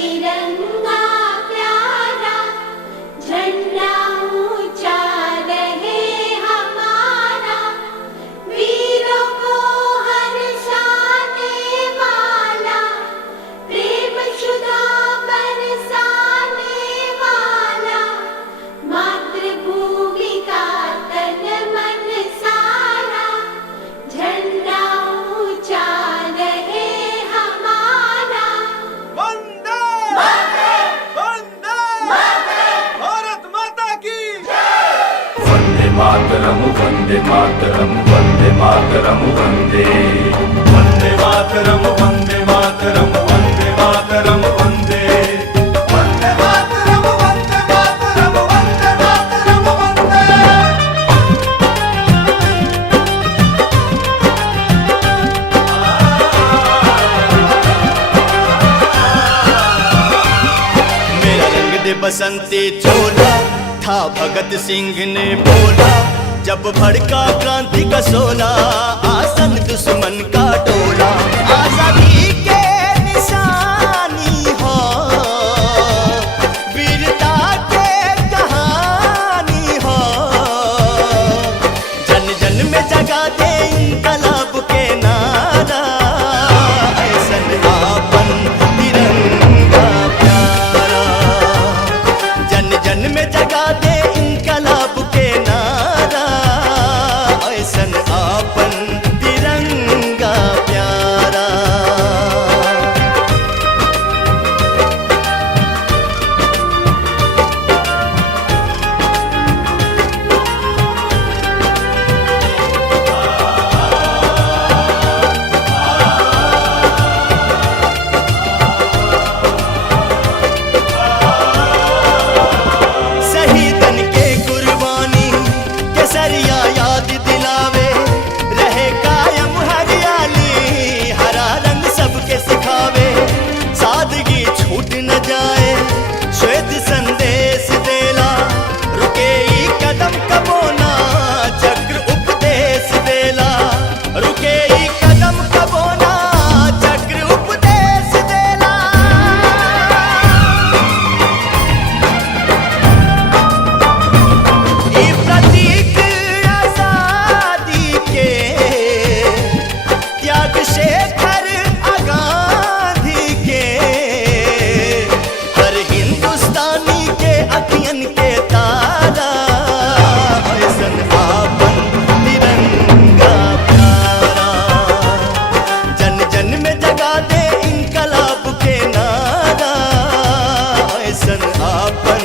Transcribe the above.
तिरंगा प्यारा, झंडा ऊंचा रहे हमारा, वीरों को हर्षाने वाला, प्रेम सुधा बरसाने वाला, मातृभूमि का तन मन सारा, झंडा ऊंचा रहे हमारा। वंदे वंदे भारत माता की वंदे मातरम वंदे मातरम वंदे मातरम वंदे वंदे मातरम वंदे मातरम वंदे मातरम वंदे वंदे मातरम वंदे मातरम वंदे मातरम वंदे। मेरा रंग दे बसंती चोला था भगत सिंह ने बोला, जब भड़का क्रांति का सोला, आसन दुश्मन का टोला। आजादी के निशानी हो, वीरता के कहानी हो, जन जन में जगा दे इनकलाब के नारा, ऐसन आपन तिरंगा प्यारा, जन जन में जगा दे इनकलाब के नारा, ऐसन आपन तिरंगा प्यारा। शहीदन के कुर्बानी केसरिया याद दिलावे, रहे कायम हरियाली, हरा रंग सबके सिखावे, सादगी छूट न जाए, श्वेत संदेश देला, रुके ई कदम कबोना, चक्र उपदेश देला, रुके ई कदम कबोना, चक्र उपदेश देला। ई प्रतीक आजादी के, त्याग शेखर आगाधी के, हर हिंदुस्तानी के अखियन के तारा, ऐसन आपन तिरंगा प्यारा, जन जन में जगा दे इनकलाब के नारा, ऐसन आपन